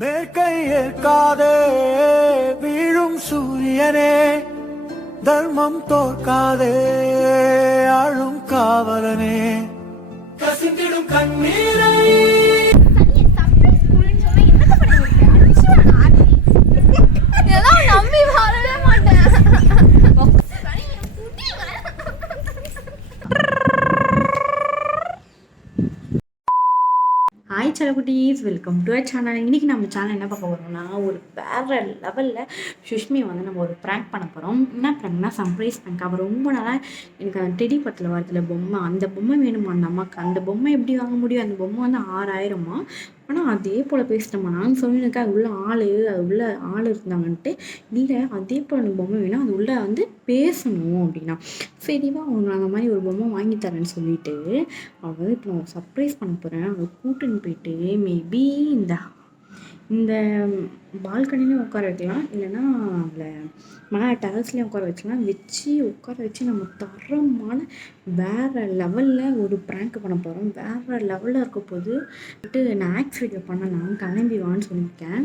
மேற்கை ஏற்காதே வீழும் சூரியனே, தர்மம் தோற்காதே ஆளும் காவலனே, கசிந்திடும் கண்ணீரை நம்பி வரவே மாட்டேன். ஹாய் செல்லக்குட்டீஸ், வெல்கம் டு சேனல். இன்றைக்கி நம்ம சேனல் என்ன பார்க்க போகிறோம்னா, ஒரு வேறு லெவலில் சுஷ்மியை வந்து நம்ம ஒரு ப்ராங்க் பண்ண போகிறோம். என்ன ப்ராங்க்னா, சர்ப்ரைஸ் ப்ராங்க். அவர் ரொம்ப நாளாக எனக்கு அந்த டெடி படத்தில் வரதுல பொம்மை, அந்த பொம்மை வேணுமா அந்த அம்மாவுக்கு. அந்த பொம்மை எப்படி வாங்க முடியும்? அந்த பொம்மை வந்து 6000. ஆனால் அதே போல் பேசிட்டோம்மா. நான் சொல்லியிருக்கேன் அது உள்ள அது உள்ள ஆள் இருந்தாங்கன்ட்டு. இல்லை, அதே போல் எனக்கு பொம்மை வேணும், அது உள்ளே வந்து பேசணும் அப்படின்னா. சரிவா, அவங்க அந்த மாதிரி ஒரு பொம்மை வாங்கி தரேன்னு சொல்லிட்டு அவள் வந்து இப்போ நான் சர்ப்ரைஸ் பண்ண போகிறேன். அவள் கூட்டுன்னு போயிட்டு மேபி இந்த பால்கனிலையும் உட்கார வைக்கலாம், இல்லைன்னா அவளை மேலே டெரஸ்லேயும் உட்கார வச்சுக்கலாம். உட்கார வச்சு நம்ம தரமான வேறு லெவலில் ஒரு ப்ராங்க் பண்ண போகிறோம். வேறு லெவலில் இருக்க போது நான் ஆக்ஸ் வீடியோ பண்ணலாம், கிளம்பி வான்னு சொல்லியிருக்கேன்.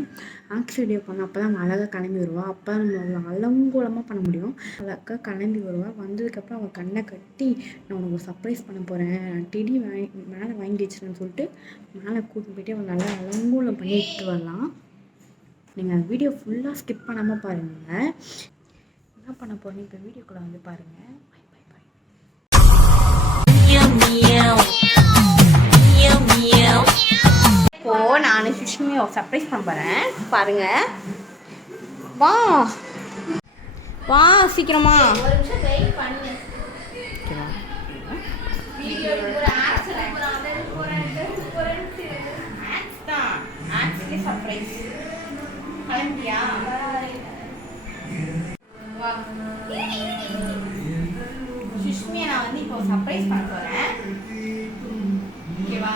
ஆக்ஸ் வீடியோ பண்ண அப்போ தான் அழகாக கிளம்பி வருவாள். அப்போ தான் நம்ம அலங்கோலமாக பண்ண முடியும். அழகாக கிளம்பி வருவாள். வந்ததுக்கப்புறம் அவள் கண்ணை கட்டி நான் உனக்கு ஒரு சர்ப்ரைஸ் பண்ண போகிறேன், டெடி மேலே வாங்கி வச்சுருன்னு சொல்லிட்டு மேலே கூட்டின்னு போயிட்டு அவள் நல்லா அலங்கோலம் பண்ணிட்டு வரலாம். நீங்கள் அந்த வீடியோ ஃபுல்லாக ஸ்கிப் பண்ணாமல் பாருங்கள். என்ன பண்ண போகிறீங்க இப்போ வீடியோக்குள்ளே வந்து பாருங்கள். இப்போது நான் சுஷ்மியை சர்ப்ரைஸ் பண்ண போகிறேன். பாருங்கள், வா வா சீக்கிரமா. சர்ப்ரைஸ் கிளம்பியா? சுஷ்மியை நான் வந்து இப்போ சர்ப்ரைஸ் பண்ண போறேன். ஓகேவா?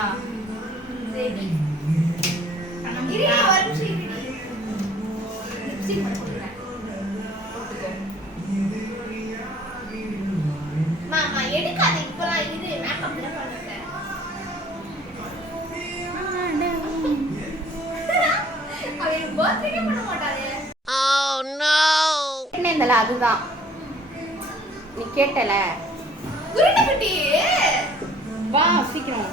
சரி, எடுக்காத இப்பெல்லாம். இது மேக்கப் பண்ணுறேன். அதுதான் நீ கேட்டல. வா சீக்கிரம்.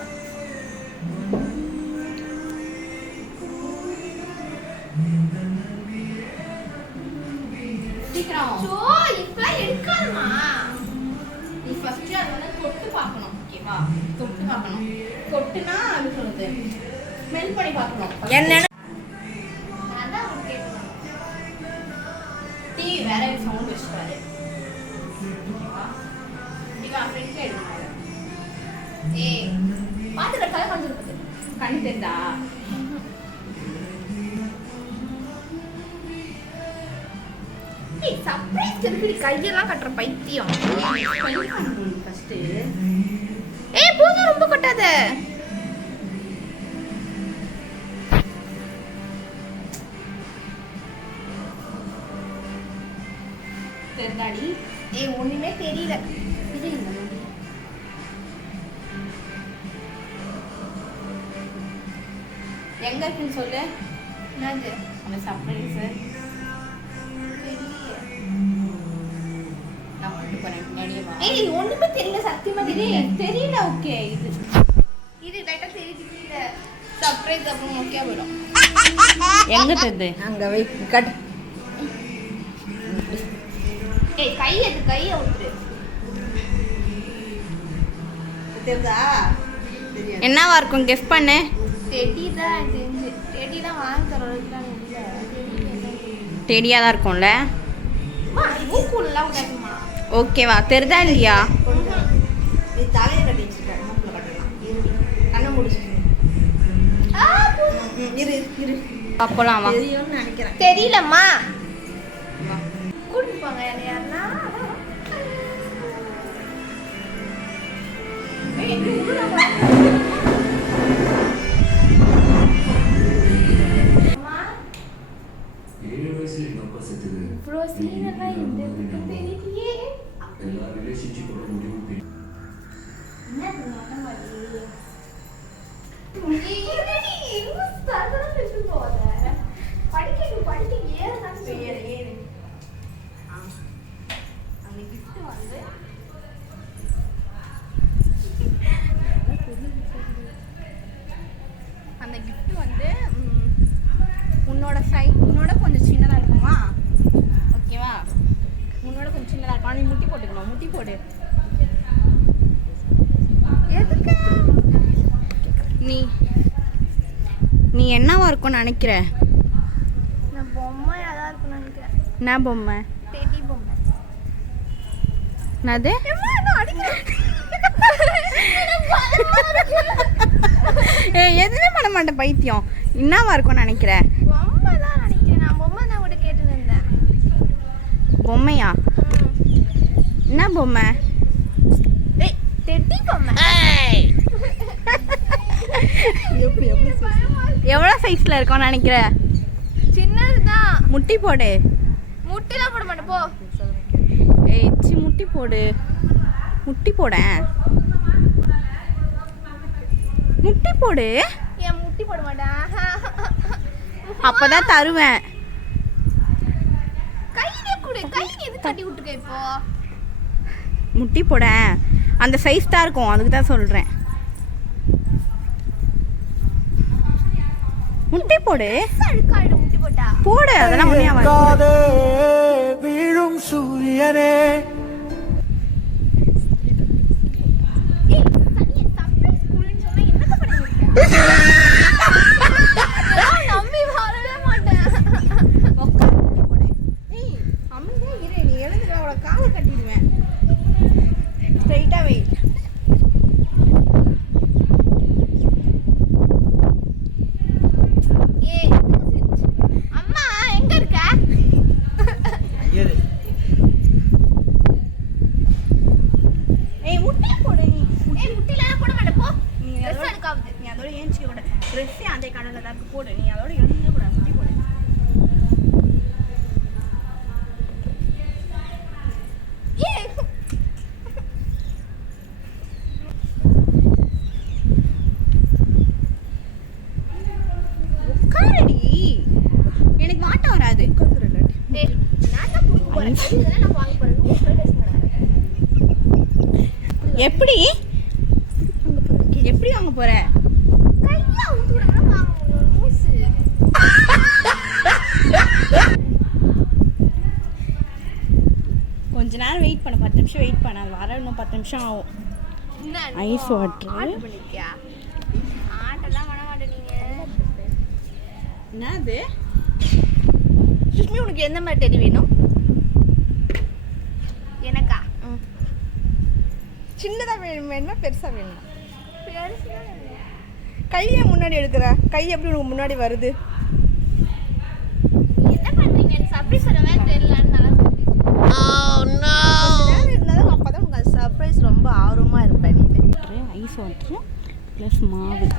சீக்கிரம் எடுக்காதமா. நீ ஃபர்ஸ்ட் அது வந்து தொட்டு பார்க்கணும். ஓகேவா? தொட்டு பார்க்கணும். தொட்டுனா அது சொல்லுது ஸ்மெல் பண்ணி பார்க்கணும். என்ன டிவி வேற சவுண்ட் வச்சுப்பாரு. பாத்துக்க கலை கொஞ்சம் கண்ணு தெரிந்தா. சர்ப்ரைஸ் திருப்பி கையெல்லாம் கட்டுற பைத்தியம். ஃபர்ஸ்ட் பூஜை ரொம்ப கொட்டாத. தெரிந்தாடி? ஒண்ணுமே தெரியல. எங்க இருக்குன்னு சொல்லு. என்னது அந்த சர்ப்ரைஸ்? நான் கூட்டு போறேன் முன்னாடியே வா. ஒண்ணுமே தெரியல, சத்தியமா தெரியல. ஓகே, இது லைட்டா தெரியல. சர்ப்ரைஸ் அப்புறம் ஓகே போயிடும். எங்க தெரியுது? அங்க வை கட். கையை விட்டுரு. என்னவா இருக்கும்? கெஸ் பண்ணு. டெடியா தான் இருக்கும்ல. ஓகேவா? தெரிதா இல்லையா? அப்போலாமா தெரியலம்மா. கூட்டிப்பாங்க யாருன்னா. உன்னோட கொஞ்சம் சின்னதாக இருக்குமா? ஓகேவா? உன்னோட கொஞ்சம் சின்னதாக இருக்கும். நீ முட்டி போட்டுக்கணும். முட்டி போடு. எதுக்கு நீ என்னவா இருக்கும்னு நினைக்கிற? நான் பொம்மையா தான் இருக்கும்னு நினைக்கிறேன். என்ன பொம்மை? டெடி பொம்மை. என்னது? எதுவுமே பண்ண மாட்டேன் பைத்தியம். என்னவா இருக்கும்னு நினைக்கிற? பொம்மை தான் நினைக்கிறேன். நான் பொம்மை தான் கூட கேட்டு இருந்தேன். பொம்மையா? என்ன பொம்மை? டெடி பொம்மை. எவ்வளோ சைஸ்ல இருக்கும்னு நினைக்கிற? சின்னதுதான். முட்டி போடு. முட்டிலாம் போட மாட்டேன் போ. முட்டி போடு. முட்டி போட. முட்டி போடு. ஏன் முட்டி போட மாட்டேன்? அப்பதான் தருவேன். கையிலே கொடு. கை எது தட்டி விட்டுருக்க இப்போ? முட்டி போட. அந்த சைஸ் தான் இருக்கும், அதுக்கு தான் சொல்றேன். முட்டி போடு. அழுக்காயிடும் முட்டி போட்டா. போடு. அதெல்லாம் காதே வீழும் சூரியனே. நம்பி வரவே மாட்டேன். அமைதியா இரு. நீ எழுந்து அவளை காலை கட்டிடுவேன். ஸ்ட்ரைட்டா வை. அம்மா எங்க இருக்க? முட்டி போடு. நீ முட்டிலாம் போட மாட்டேன் போ. நீ ட்ரெஸ் எடுக்காவுது. நீ அதோட ஏஞ்சிக்க கூட. ட்ரெஸ்ஸே அதே கடல்ல தான் போடு. நீ அதோட எழுந்திக்க கூட. முட்டி போடு. உட்காரடி. எனக்கு மாட்ட வராது. எப்படி எப்படி வாங்க போற? கொஞ்ச நேரம் வெயிட் பண்ண. 10 நிமிஷம் வெயிட் பண்ண. அது வர இன்னும் 10 நிமிஷம் ஆகும். Ice water. ஆட்டெல்லாம் பண்ண மாட்டேங்க. என்னது? சுஷ்மி உனக்கு எந்த மாதிரி டெடி வேணும்? எனக்கா? சின்னதா வேணுமா பெருசா வேணுமா? கையை முன்னாடி எடுக்கிற. கை எப்படி உனக்கு முன்னாடி வருது? என்ன பண்றீங்க? சர்ப்ரைஸ் வரவே தெரியலன்னு நல்லா இருந்தாலும் அப்பதான் உங்க சர்ப்ரைஸ் ரொம்ப ஆர்வமா இருப்பேன். நீ ஐஸ் வாட்டர் ப்ளஸ் மாவு.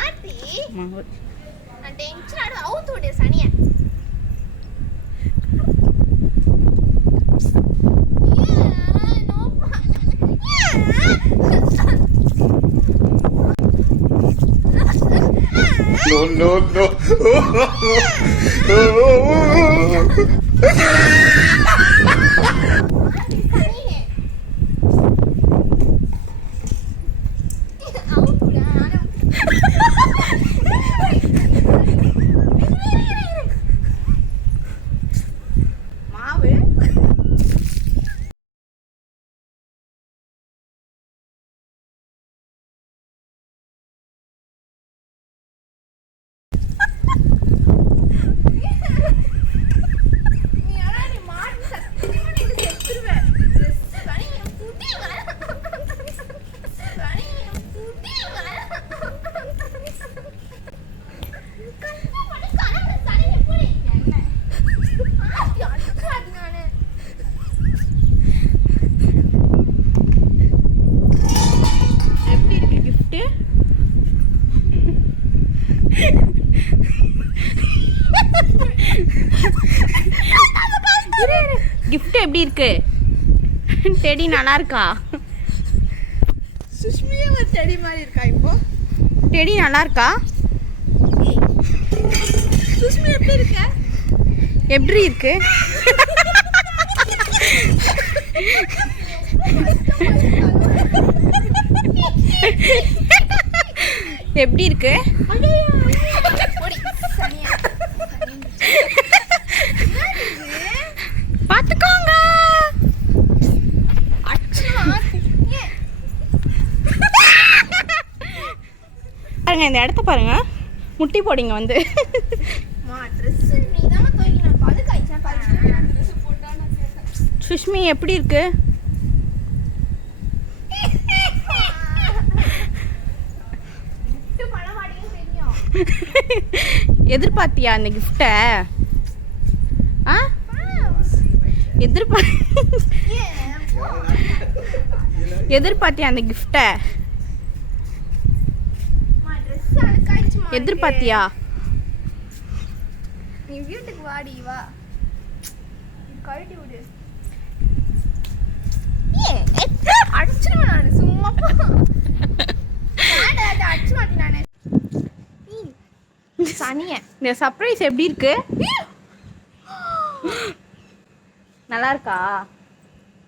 ஆர்த்தி மாவு. நான் டென்ஷன் ஆடு. அவுத்து விடு சனிய. No. மாவு. கிஃப்ட் எப்படி இருக்கு? டெடி நல்லா இருக்கா? சுஷ்மியே ஒரு டெடி மாதிரி இருக்கா இப்போ? டெடி நல்லா இருக்கா? சுஷ்மி எப்படி இருக்க? எப்படி இருக்கு? எப்படி இருக்கு? பாருங்க முட்டி போடிங்க வந்து சுஷ்மி எப்படி இருக்கு? எதிர்பார்த்தியா அந்த கிஃப்டை? எதிர்பார்த்தியா அந்த கிஃப்டை? எதிர்பார்த்தியா? நீ வீட்டுக்கு வாடி வா கழட்டி விடு. அடிச்சிருவேன் நானு சும்மா அடிச்சு மாட்டேன் நானு. சனிய இந்த சர்ப்ரைஸ் எப்படி இருக்கு? நல்லா இருக்கா?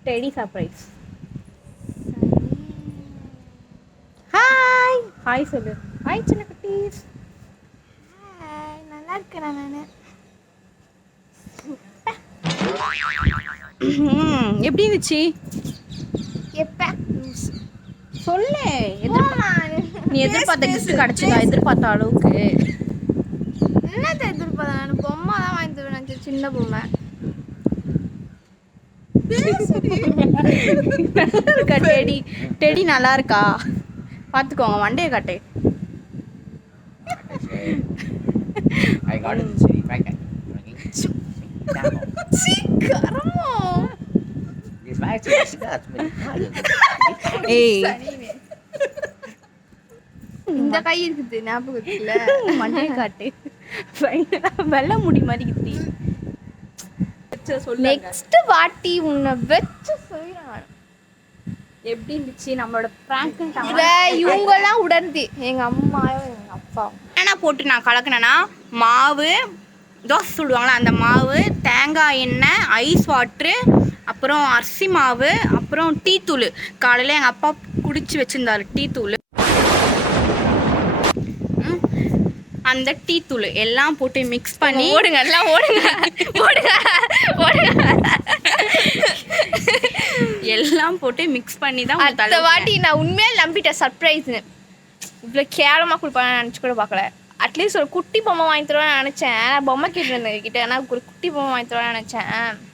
Teddy surprise. ஹாய் ஹாய் சொல்லு. ஹாய் செல்லக்குட்டீஸ். நல்லா இருக்கேன் நானு. எப்படி இருந்துச்சு? எப்ப சொல்லு. நீ எதிர்பார்த்த கிஃப்ட் கிடைச்சதா? எதிர்பார்த்த அளவுக்கு என்னத்தை எதிர்பார்த்தேன் நான்? பொம்மை தான் வாங்கி தருவேன். சின்ன பொம்மை. இருக்கா டெடி? டெடி நல்லா இருக்கா? பார்த்துக்கோங்க வண்டையை காட்டு. I got it in the city packet. This match is that ஏய் இந்த கை இருக்குது ஞாபகத்துல. மண்டையை காட்டு. வெள்ளை முடி மாதிரி கிட்டி. நெக்ஸ்ட் வாட்டி உன்னை வச்சு சொல்றேன். எப்படி இருந்துச்சு நம்மளோட பிராங்க்? இல்ல இவங்க எல்லாம் உடனே எங்க அம்மாவும் எங்க அப்பாவும் என்ன போட்டு நான் கலக்கினேன்னா மாவு, தோசை சுடுவாங்களா அந்த மாவு, தேங்காய் எண்ணெய், ஐஸ் வாட்ரு, அப்புறம் அரிசி மாவு, அப்புறம் டீ தூள். காலையில் எங்கள் அப்பா குடிச்சு வச்சுருந்தாரு டீ தூள். அந்த டீ தூள் எல்லாம் போட்டு மிக்ஸ் பண்ணி ஓடுங்க எல்லாம் ஓடுங்க ஓடுங்க ஓடுங்க. எல்லாம் போட்டு மிக்ஸ் பண்ணி தான் அடுத்த வாட்டி நான் உண்மையாக நம்பிட்டேன் சர்ப்ரைஸ்னு. இவ்வளோ கேவலமாக கொடுப்பான்னு நினச்சி கூட பார்க்கல. அட்லீஸ்ட் ஒரு குட்டி பொம்மை வாங்கி தருவேன்னு நினச்சேன். நான் பொம்மை கேட்டுருந்தேன் கிட்ட. ஆனால் ஒரு குட்டி பொம்மை வாங்கி தருவேன்னு நினச்சேன்.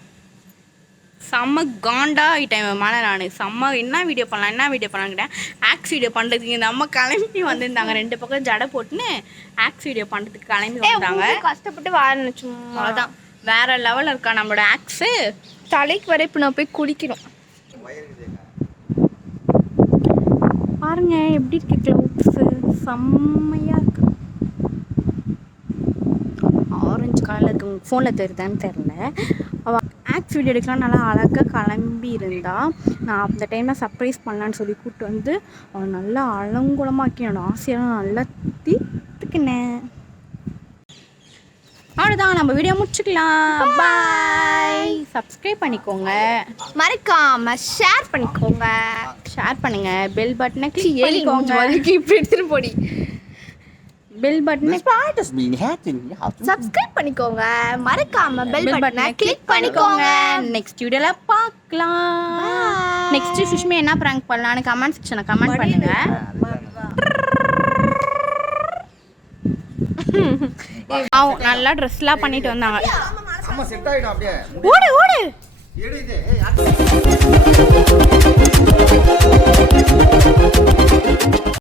செம்ம காண்டா ஆகிட்டேன் மேலே நான். செம்ம என்ன வீடியோ பண்ணலான்னு ஆக்ஸ் வீடியோ பண்ணுறதுக்கு இந்த அம்மா கிளம்பி வந்திருந்தாங்க. 2 பக்கம் ஜடை போட்டுன்னு ஆக்ஸ் வீடியோ பண்ணுறதுக்கு கிளம்பி வந்தாங்க. கஷ்டப்பட்டு வாழணும் சும்மா. அவ்வளோதான். வேற லெவலில் இருக்கா நம்மளோட ஆக்ஸு. தலைக்கு வர இப்போ நான் போய் குளிக்கணும். பாருங்க எப்படி இருக்கு க்ளவுட்ஸு. செம்மையாக இருக்கு. ஆரஞ்சு கலரில் இருக்கு. உங்கள் ஃபோனில் தெரியுதான்னு தெரில. அவள் ஆக்ஸ் வீடியோ எடுக்கலாம் நல்லா அழகாக கிளம்பி இருந்தா. நான் அந்த டைமில் சர்ப்ரைஸ் பண்ணலான்னு சொல்லி கூப்பிட்டு வந்து அவள் நல்லா அலங்குலமாக்கி என்னோட ஆசையெல்லாம் நல்லா தீர்த்துக்கினேன். அவ்வளோதான், நம்ம வீடியோ முடிச்சுக்கலாம். பாய். சப்ஸ்கிரைப் பண்ணிக்கோங்க, மறக்காம ஷேர் பண்ணிக்கோங்க. ஷேர் பண்ணுங்க, பெல் பட்டனை கிளிக் பண்ணிக்கோங்க. இப்படி எடுத்துட்டு போடி. பெல் பட்டனை சப்ஸ்கிரைப் பண்ணிக்கோங்க, மறக்காம பெல் பட்டனை கிளிக் பண்ணிக்கோங்க. நெக்ஸ்ட் வீடியோல பார்க்கலாம். நெக்ஸ்ட் சுஷ்மி என்ன பிராங்க் பண்ணலாம்னு கமெண்ட் செக்ஷன்ல கமெண்ட் பண்ணுங்க. நல்லா ட்ரெஸ்லாம் பண்ணிட்டு வந்தாங்க. செட் ஆயிடும் அப்படியே. ஓடு ஓடு.